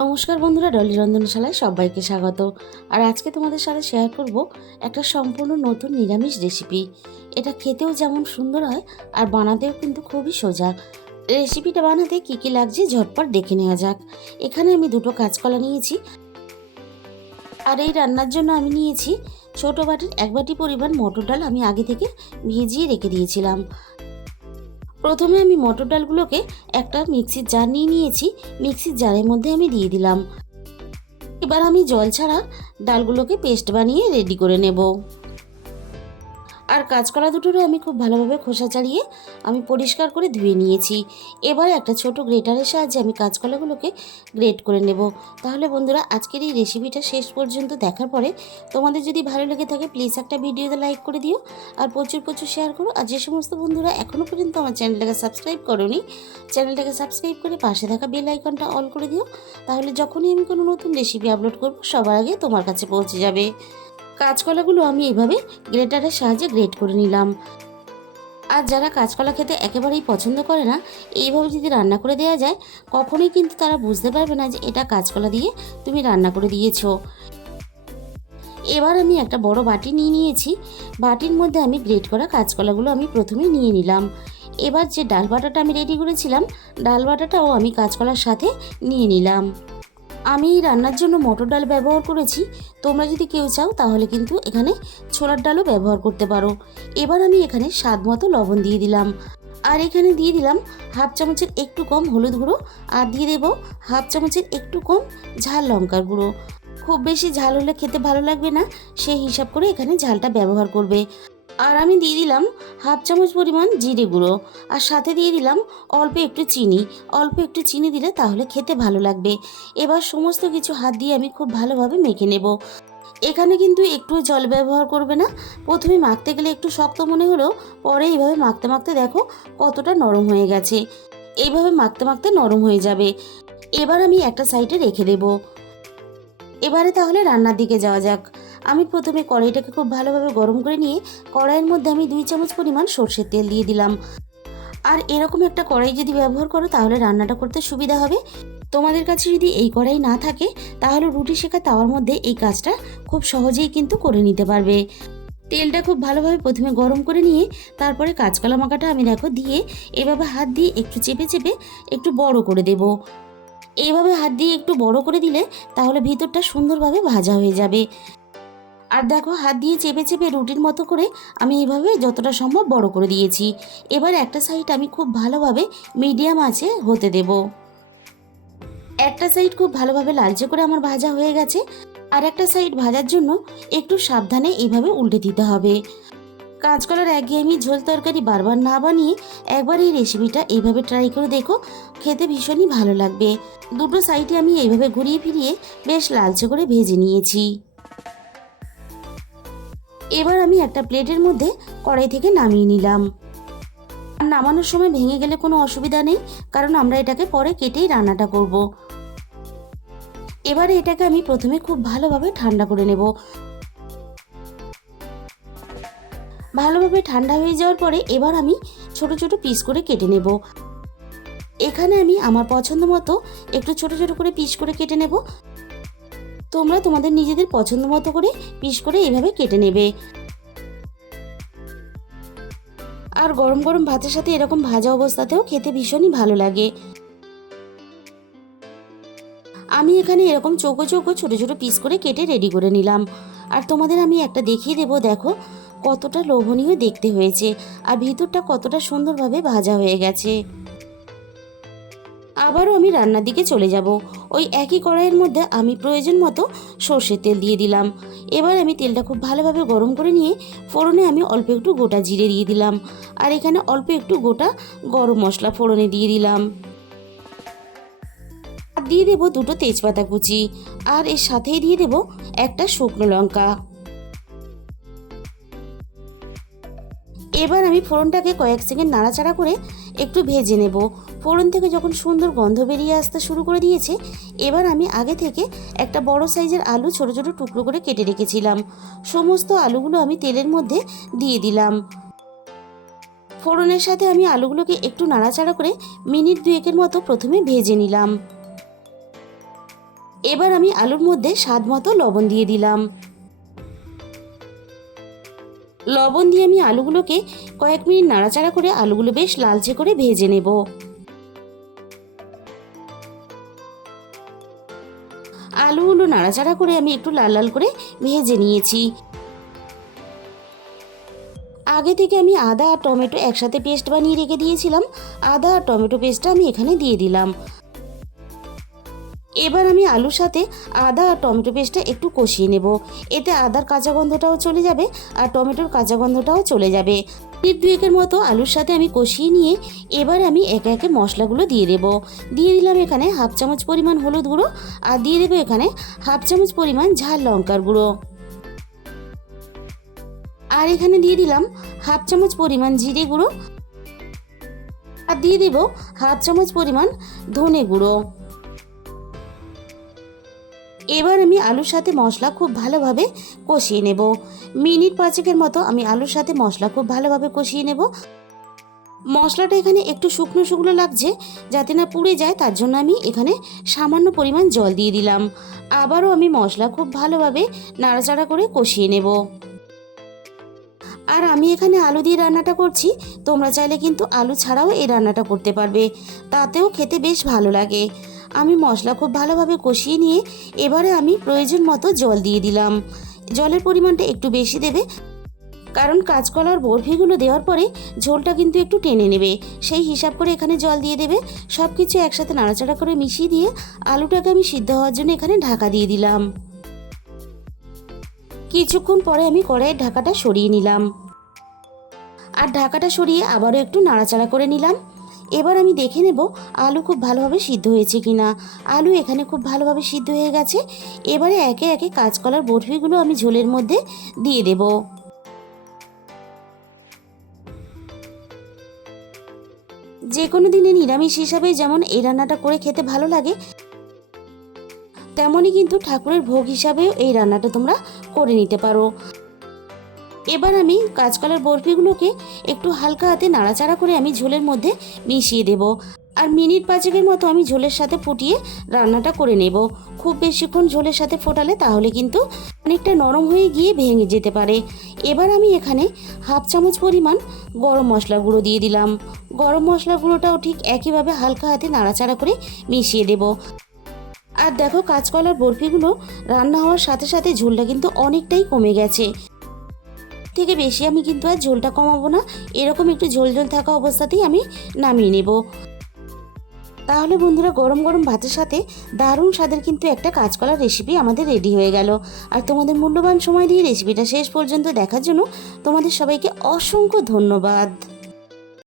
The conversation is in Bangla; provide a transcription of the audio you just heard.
নমস্কার বন্ধুরা, dolirrondhanshaলায় সবাইকে স্বাগত। আর আজকে তোমাদের সাথে শেয়ার করব একটা সম্পূর্ণ নতুন নিরামিষ রেসিপি। এটা খেতেও যেমন সুন্দর হয় আর বানাতেও কিন্তু খুবই সোজা। রেসিপিটা বানাতে কী কী লাগছে ঝটপট দেখে নেওয়া যাক। এখানে আমি দুটো কাঁচকলা নিয়েছি, আর এই রান্নার জন্য আমি নিয়েছি ছোটো বাটির 1 বাটি পরিমাণ মটর ডাল। আমি আগে থেকে ভিজিয়ে রেখে দিয়েছিলাম। প্রথমে আমি মটর ডালগুলোকে একটা মিক্সির জার নিয়েছি। মিক্সির জারের মধ্যে আমি দিয়ে দিলাম। এবার আমি জল ছাড়া ডালগুলোকে পেস্ট বানিয়ে রেডি করে নেব। আর কাঁচকলা দুটোরও আমি খুব ভালোভাবে খোসা ছাড়িয়ে আমি পরিষ্কার করে ধুয়ে নিয়েছি। এবার একটা ছোট গ্রেটারের সাহায্যে আমি কাঁচকলাগুলোকে গ্রেট করে নেব। তাহলে বন্ধুরা, আজকের এই রেসিপিটা শেষ পর্যন্ত দেখার পরে তোমাদের যদি ভালো লেগে থাকে প্লিজ একটা ভিডিওতে লাইক করে দিও, আর প্রচুর প্রচুর শেয়ার করো। আর যে সমস্ত বন্ধুরা এখনও পর্যন্ত আমার চ্যানেলটাকে সাবস্ক্রাইব করোনি, চ্যানেলটাকে সাবস্ক্রাইব করে পাশে থাকা বেল আইকনটা অল করে দিও। তাহলে যখনই আমি কোনো নতুন রেসিপি আপলোড করব সবার আগে তোমার কাছে পৌঁছে যাবে। কাঁচকলাগুলো আমি এইভাবে গ্রেটারের সাহায্যে গ্রেট করে নিলাম। আর যারা কাঁচকলা খেতে একেবারেই পছন্দ করে না, এইভাবে যদি রান্না করে দেওয়া যায় কখনোই কিন্তু তারা বুঝতে পারবে না যে এটা কাঁচকলা দিয়ে তুমি রান্না করে দিয়েছো। এবার আমি একটা বড় বাটি নিয়েছি। বাটির মধ্যে আমি গ্রেট করা কাঁচকলাগুলো আমি প্রথমে নিয়ে নিলাম। এবার যে ডাল বাটাটা আমি রেডি করেছিলাম, ডাল বাটাটাও আমি কাঁচকলার সাথে নিয়ে নিলাম। আমি এই রান্নার জন্য মটর ডাল ব্যবহার করেছি। তোমরা যদি কেউ চাও তাহলে কিন্তু এখানে ছোলার ডালও ব্যবহার করতে পারো। এবার আমি এখানে স্বাদ মতো লবণ দিয়ে দিলাম, আর এখানে দিয়ে দিলাম হাফ চামচের একটু কম হলুদ গুঁড়ো, আর দিয়ে দেবো হাফ চামচের একটু কম ঝাল লঙ্কার গুঁড়ো। খুব বেশি ঝাল হলে খেতে ভালো লাগবে না, সেই হিসাব করে এখানে ঝালটা ব্যবহার করবে। আর আমি দিয়ে দিলাম হাফ চামচ পরিমাণ জিরে গুঁড়ো, আর সাথে দিয়ে দিলাম অল্প একটু চিনি। অল্প একটু চিনি দিলে তাহলে খেতে ভালো লাগবে। এবার সমস্ত কিছু হাত দিয়ে আমি খুব ভালোভাবে মেখে নেব। এখানে কিন্তু একটু জল ব্যবহার করবে না। প্রথমে মাখতে গেলে একটু শক্ত মনে হলেও পরে এইভাবে মাখতে মাখতে দেখো কতটা নরম হয়ে গেছে। এইভাবে মাখতে মাখতে নরম হয়ে যাবে। এবার আমি একটা সাইডে রেখে দেব। এবারে তাহলে রান্নার দিকে যাওয়া যাক। আমি প্রথমে কড়াইটাকে খুব ভালোভাবে গরম করে নিয়ে কড়াইয়ের মধ্যে আমি 2 চামচ পরিমাণ সর্ষের তেল দিয়ে দিলাম। আর এরকম একটা কড়াই যদি ব্যবহার করো তাহলে রান্নাটা করতে সুবিধা হবে। তোমাদের কাছে যদি এই কড়াই না থাকে তাহলে রুটি সেকা তাওয়ার মধ্যে এই কাজটা খুব সহজেই কিন্তু করে নিতে পারবে। তেলটা খুব ভালোভাবে প্রথমে গরম করে নিয়ে তারপরে কাঁচকলা মাখাটা আমি দেখো দিয়ে এভাবে হাত দিয়ে একটু চেপে চেপে একটু বড় করে দেব। এইভাবে হাত দিয়ে একটু বড় করে দিলে তাহলে ভিতরটা সুন্দরভাবে ভাজা হয়ে যাবে। আর দেখো হাত দিয়ে চেপে চেপে রুটির মতো করে আমি এইভাবে যতটা সম্ভব বড় করে দিয়েছি। এবার একটা সাইড আমি খুব ভালোভাবে মিডিয়াম আঁচে হতে দেব। একটা সাইড খুব ভালোভাবে লালচে করে আমার ভাজা হয়ে গেছে, আর একটা সাইড ভাজার জন্য একটু সাবধানে এইভাবে উল্টে দিতে হবে। কাঁচকলার একঘেয়েমি ঝোল তরকারি বারবার না বানিয়ে একবার এই রেসিপিটা এইভাবে ট্রাই করে দেখো, খেতে ভীষণই ভালো লাগবে। দুটো সাইডে আমি এইভাবে ঘুরিয়ে ফিরিয়ে বেশ লালচে করে ভেজে নিয়েছি। এবার আমি একটা প্লেটের মধ্যে কড়াই থেকে নামিয়ে নিলাম। আর নামানোর সময় ভেঙে গেলে কোনো অসুবিধা নেই, কারণ আমরা এটাকে পরে কেটেই রান্নাটা করব। এবারে এটাকে আমি প্রথমে খুব ভালোভাবে ঠান্ডা করে নেব। ভালোভাবে ঠান্ডা হয়ে যাওয়ার পরে এবার আমি ছোট ছোট পিস করে কেটে নেব। এখানে আমি আমার পছন্দ মতো একটু ছোট ছোট করে পিস করে কেটে নেব। তোমরা তোমাদের নিজেদের পছন্দ মতো করে পিস করে এভাবে কেটে নেবে। আর গরম গরম ভাতের সাথে এরকম ভাজা অবস্থাতেও খেতে ভীষণই ভালো লাগে। আমি এখানে এরকম চৌকো চৌকো ছোট ছোট পিস করে কেটে রেডি করে নিলাম। আর তোমাদের আমি একটা দেখিয়ে দেবো, দেখো কতটা লোভনীয় দেখতে হয়েছে আর ভিতরটা কতটা সুন্দরভাবে ভাজা হয়ে গেছে। আবারও আমি রান্নার দিকে চলে যাব। ওই একই কড়াইয়ের মধ্যে আমি প্রয়োজন মতো সর্ষের তেল দিয়ে দিলাম। এবার আমি তেলটা খুব ভালোভাবে গরম করে নিয়ে ফোড়নে আমি অল্প একটু গোটা জিরে দিয়ে দিলাম, আর এখানে অল্প একটু গোটা গরম মশলা ফোড়নে দিয়ে দিলাম। আর দিয়ে দেবো দুটো তেজপাতা কুচি, আর এর সাথেই দিয়ে দেবো একটা শুকনো লঙ্কা। এবার আমি ফোড়নটাকে কয়েক সেকেন্ড নাড়াচাড়া করে একটু ভেজে নেব। ফোড়ন থেকে যখন সুন্দর গন্ধ বেরিয়ে আসতে শুরু করে দিয়েছে, এবার আমি আগে থেকে একটা বড় সাইজের আলু ছোট ছোট টুকরো করে কেটে রেখেছিলাম। সমস্ত আলুগুলো আমি তেলের মধ্যে দিয়ে দিলাম। ফোড়নের সাথে আমি আলুগুলোকে একটু নাড়াচাড়া করে মিনিট 2-এর মতো প্রথমে ভেজে নিলাম। এবার আমি আলুর মধ্যে স্বাদ মতো লবণ দিয়ে দিলাম। লবণ দিয়ে আমি আলুগুলোকে কয়েক মিনিট নাড়াচাড়া করে আলুগুলো বেশ লালচে করে ভেজে নেব। আলুগুলো নাড়াচাড়া করে আমি একটু লাল লাল করে ভেজে নিয়েছি। আগে থেকে আমি আদা আর টমেটো একসাথে পেস্ট বানিয়ে রেখে দিয়েছিলাম। আদা আর টমেটো পেস্টটা আমি এখানে দিয়ে দিলাম। এবার আমি আলুর সাথে আদা আর টমেটো পেস্টটা একটু কষিয়ে নেব। এতে আদার কাঁচা গন্ধটাও চলে যাবে আর টমেটোর কাঁচা গন্ধটাও চলে যাবে। মিনিট দুয়েকের মতো আলুর সাথে আমি কষিয়ে নিয়ে এবার আমি একে একে মশলাগুলো দিয়ে দেব। দিয়ে দিলাম এখানে হাফ চামচ পরিমাণ হলুদ গুঁড়ো, আর দিয়ে দেবো এখানে হাফ চামচ পরিমাণ ঝাল লঙ্কার গুঁড়ো, আর এখানে দিয়ে দিলাম হাফ চামচ পরিমাণ জিরে গুঁড়ো, আর দিয়ে দেব হাফ চামচ পরিমাণ ধনে গুঁড়ো। এবার আমি আলুর সাথে মশলা খুব ভালোভাবে কষিয়ে নেব। মিনিট 5 মতো আমি আলুর সাথে মশলা খুব ভালোভাবে কষিয়ে নেব। মশলাটা এখানে একটু শুকনো শুকনো লাগছে, যাতে না পুড়ে যায় তার জন্য আমি এখানে সামান্য পরিমাণ জল দিয়ে দিলাম। আবারও আমি মশলা খুব ভালোভাবে নাড়াচাড়া করে কষিয়ে নেব। আর আমি এখানে আলু দিয়ে রান্নাটা করছি, তোমরা চাইলে কিন্তু আলু ছাড়াও এই রান্নাটা করতে পারবে, তাতেও খেতে বেশ ভালো লাগে। আমি মশলা খুব ভালোভাবে কষিয়ে নিয়ে এবারে আমি প্রয়োজন মতো জল দিয়ে দিলাম। জলের পরিমাণটা একটু বেশি দেবে, কারণ কাঁচকলার বরফিগুলো দেওয়ার পরে ঝোলটা কিন্তু একটু টেনে নেবে, সেই হিসাব করে এখানে জল দিয়ে দেবে। সব কিছু একসাথে নাড়াচাড়া করে মিশিয়ে দিয়ে আলুটাকে আমি সিদ্ধ হওয়ার জন্য এখানে ঢাকা দিয়ে দিলাম। কিছুক্ষণ পরে আমি কড়াইয়ের ঢাকাটা সরিয়ে নিলাম, আর ঢাকাটা সরিয়ে আবারও একটু নাড়াচাড়া করে নিলাম। এবার আমি দেখে নেব আলু খুব ভালোভাবে সিদ্ধ হয়েছে কিনা। আলু এখানে খুব ভালোভাবে সিদ্ধ হয়ে গেছে। এবারে একে একে কাঁচকলার বরফিগুলো আমি ঝোলের মধ্যে দিয়ে দেব। যে কোনো দিনে নিরামিষ হিসাবে যেমন এই রান্নাটা করে খেতে ভালো লাগে, তেমনই কিন্তু ঠাকুরের ভোগ হিসাবেও এই রান্নাটা তোমরা করে নিতে পারো। এবার আমি কাঁচকলার বরফিগুলোকে একটু হালকা হাতে নাড়াচাড়া করে আমি ঝোলের মধ্যে মিশিয়ে দেব। আর মিনিট 5 মতো আমি ঝোলের সাথে ফুটিয়ে রান্নাটা করে নেব। খুব বেশিক্ষণ ঝোলের সাথে ফোটালে তাহলে কিন্তু অনেকটা নরম হয়ে গিয়ে ভেঙে যেতে পারে। এবার আমি এখানে হাফ চামচ পরিমাণ গরম মশলা গুঁড়ো দিয়ে দিলাম। গরম মশলা গুঁড়োটাও ঠিক একইভাবে হালকা হাতে নাড়াচাড়া করে মিশিয়ে দেব। আর দেখো কাঁচকলার বরফিগুলো রান্না হওয়ার সাথে সাথে ঝোলটা কিন্তু অনেকটাই কমে গেছে। থেকে বেশি আমি কিন্তু আর ঝোলটা কমাবো না, এরকম একটু ঝোল ঝোল থাকা অবস্থাতেই আমি নামিয়ে নেব। তাহলে বন্ধুরা গরম গরম ভাতের সাথে দারুণ স্বাদের কিন্তু একটা কাঁচকলার রেসিপি আমাদের রেডি হয়ে গেল। আর তোমাদের মূল্যবান সময় দিয়ে রেসিপিটা শেষ পর্যন্ত দেখার জন্য তোমাদের সবাইকে অসংখ্য ধন্যবাদ।